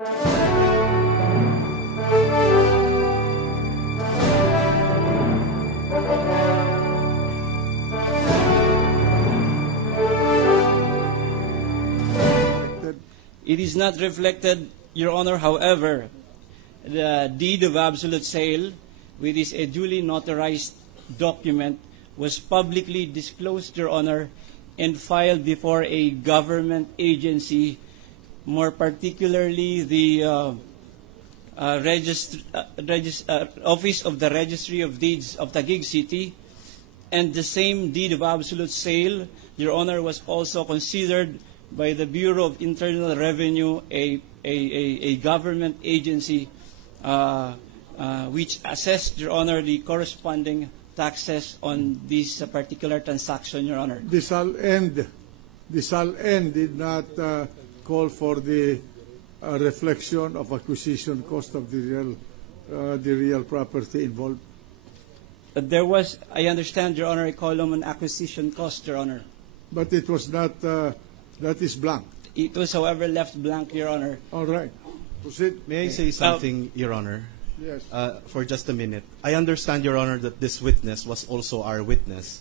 It is not reflected, Your Honor. However, the deed of absolute sale, which is a duly notarized document, was publicly disclosed, Your Honor, and filed before a government agency, more particularly the Office of the Registry of Deeds of Taguig City. And the same deed of absolute sale, Your Honor, was also considered by the Bureau of Internal Revenue, a government agency, which assessed, Your Honor, the corresponding taxes on this particular transaction, Your Honor. The SALN did not call for the reflection of acquisition cost of the real property involved. There was, I understand, Your Honor, a column on acquisition cost, Your Honor. But it was not, that is blank. It was, however, left blank, Your Honor. All right. Proceed. May I say something, Your Honor? Yes. For just a minute. I understand, Your Honor, that this witness was also our witness.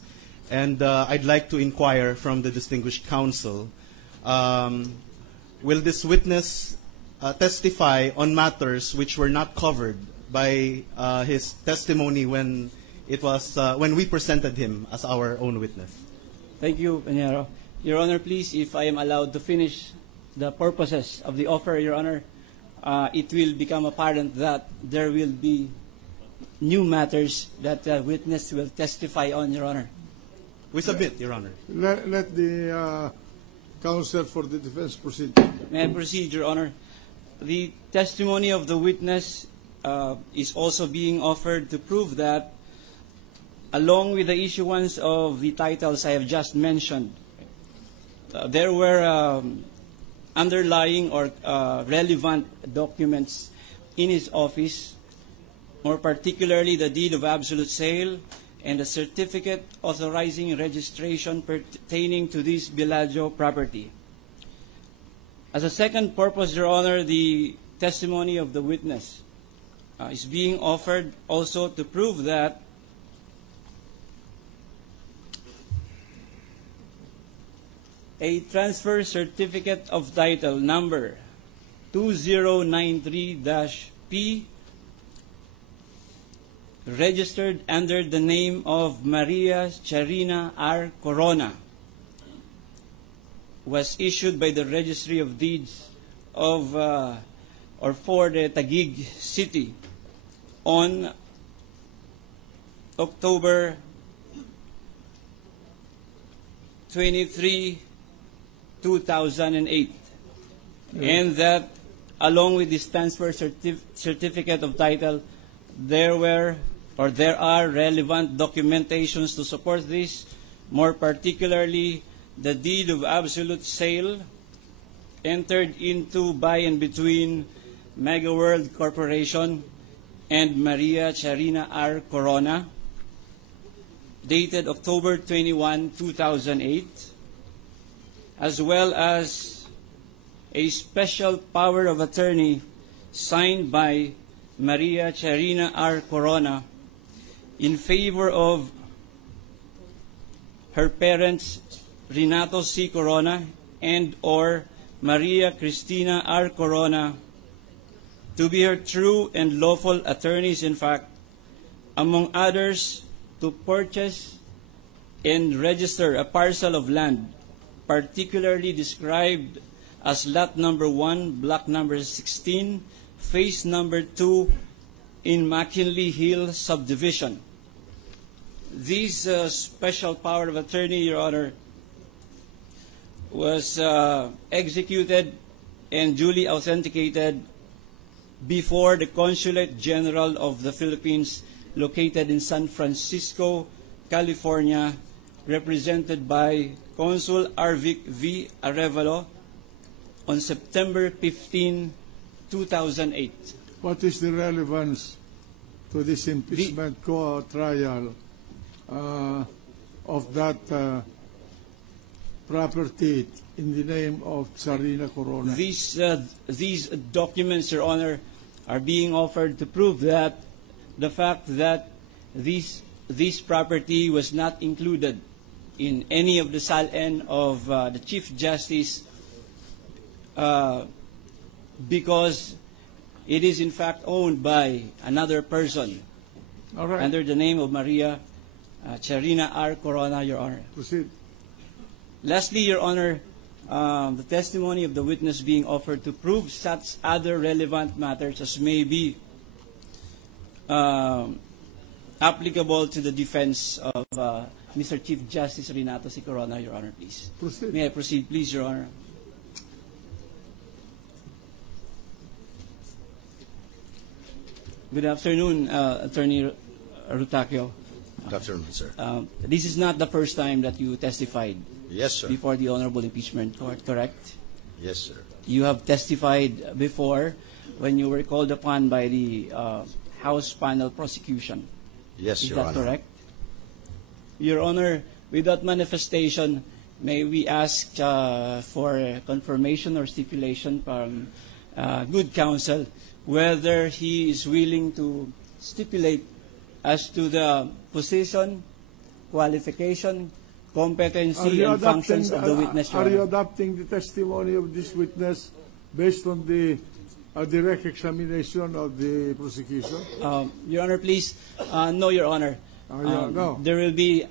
And I'd like to inquire from the distinguished counsel, will this witness testify on matters which were not covered by his testimony when we presented him as our own witness? Thank you, Panero. Your Honor, please, if I am allowed to finish the purposes of the offer, Your Honor, it will become apparent that there will be new matters that the witness will testify on, Your Honor. We submit, Your Honor. Let the counsel for the defense proceed. May I proceed, Your Honor? The testimony of the witness is also being offered to prove that, along with the issuance of the titles I have just mentioned, there were underlying or relevant documents in his office, more particularly the deed of absolute sale and a certificate authorizing registration pertaining to this Bellagio property. As a second purpose, Your Honor, the testimony of the witness is being offered also to prove that a transfer certificate of title number 2093-P, registered under the name of Maria Charina R. Corona, was issued by the Registry of Deeds of or for the Taguig City on October 23, 2008, and that along with this transfer certificate of title, there are relevant documentations to support this, more particularly the deed of absolute sale entered into by and between Mega World Corporation and Maria Charina R. Corona, dated October 21, 2008, as well as a special power of attorney signed by Maria Charina R. Corona in favor of her parents Renato C. Corona and or Maria Cristina R. Corona to be her true and lawful attorneys, in fact, among others, to purchase and register a parcel of land particularly described as lot number 1, block number 16, phase number 2 in McKinley Hill subdivision. This special power of attorney, Your Honor, was executed and duly authenticated before the Consulate General of the Philippines located in San Francisco, California, represented by Consul Arvic V. Arevalo on September 15, 2008. What is the relevance to this impeachment trial of that property in the name of Tsarina Corona? These documents, Your Honor, are being offered to prove that the fact that this property was not included in any of the SALN of the Chief Justice because it is in fact owned by another person. All right. Under the name of Maria Charina R. Corona, Your Honor. Proceed. Lastly, Your Honor, the testimony of the witness being offered to prove such other relevant matters as may be applicable to the defense of Mr. Chief Justice Renato C. Corona, Your Honor, please. Proceed. May I proceed, please, Your Honor? Good afternoon, Attorney Rutacchio. Good afternoon, sir. This is not the first time that you testified Yes, sir. before the Honorable Impeachment Court, correct? Yes, sir. You have testified before when you were called upon by the House panel prosecution. Yes, Is Your that Honor. correct? Your Honor, without manifestation, may we ask for confirmation or stipulation from good counsel whether he is willing to stipulate as to the position, qualification, competency, and functions of the witness, Your Are you Honor. adopting the testimony of this witness based on the direct examination of the prosecution? Your Honor, please. No, Your Honor. No. There will be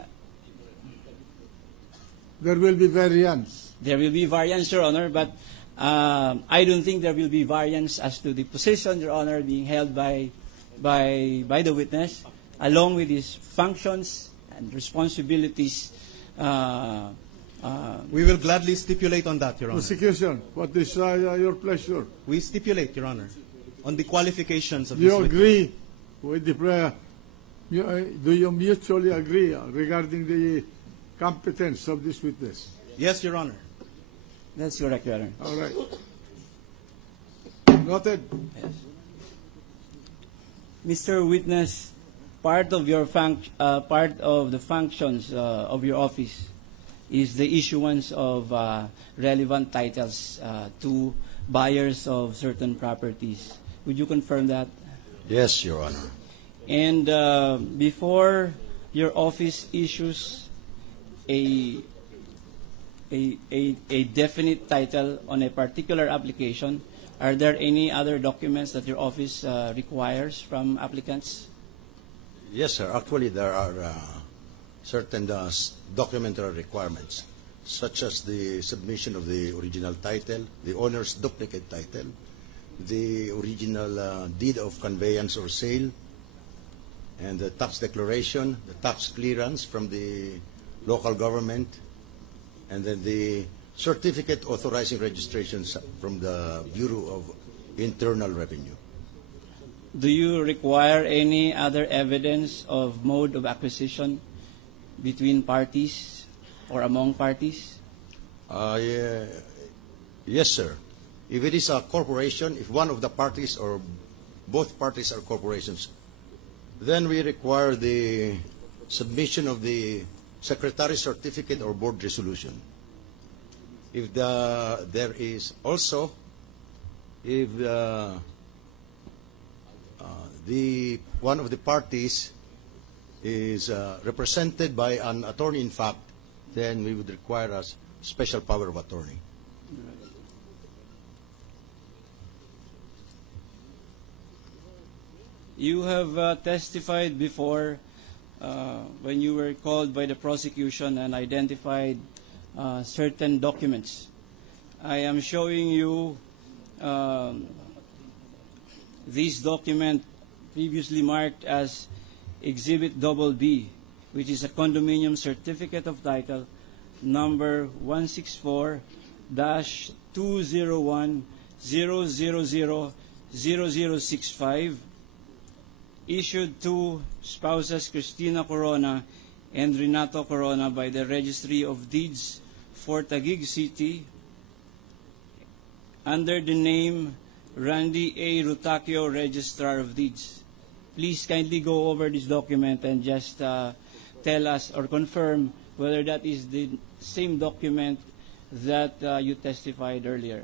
variance. There will be variance, Your Honor, but I don't think there will be variance as to the position, Your Honor, being held by the witness, along with his functions and responsibilities. We will gladly stipulate on that, Your Honor. Prosecution, what is your pleasure? We stipulate, Your Honor, on the qualifications of this You witness. agree with the prayer? Do you mutually agree regarding the competence of this witness? Yes, Your Honor. That's correct, Your Honor. All right. Noted. Yes. Mr. Witness, part of the functions of your office is the issuance of relevant titles to buyers of certain properties. Would you confirm that? Yes, Your Honor. And before your office issues a definite title on a particular application, are there any other documents that your office requires from applicants? Yes, sir. Actually, there are certain documentary requirements, such as the submission of the original title, the owner's duplicate title, the original deed of conveyance or sale, and the tax declaration, the tax clearance from the local government, and then the certificate authorizing registrations from the Bureau of Internal Revenue. Do you require any other evidence of mode of acquisition between parties or among parties? Yes, sir. If it is a corporation, if one of the parties or both parties are corporations, then we require the submission of the secretary's certificate or board resolution. If there is also, if one of the parties is represented by an attorney in fact, then we would require a special power of attorney. You have testified before when you were called by the prosecution and identified certain documents. I am showing you this document previously marked as Exhibit BB, which is a condominium certificate of title number 164-201-000-0065, issued to spouses Cristina Corona and Renato Corona by the Registry of Deeds for Taguig City under the name Randy A. Rutacchio, Registrar of Deeds. Please kindly go over this document and just tell us or confirm whether that is same document that you testified earlier?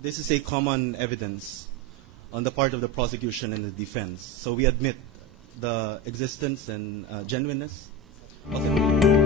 This is a common evidence on the part of the prosecution and the defense. So we admit the existence and genuineness of it.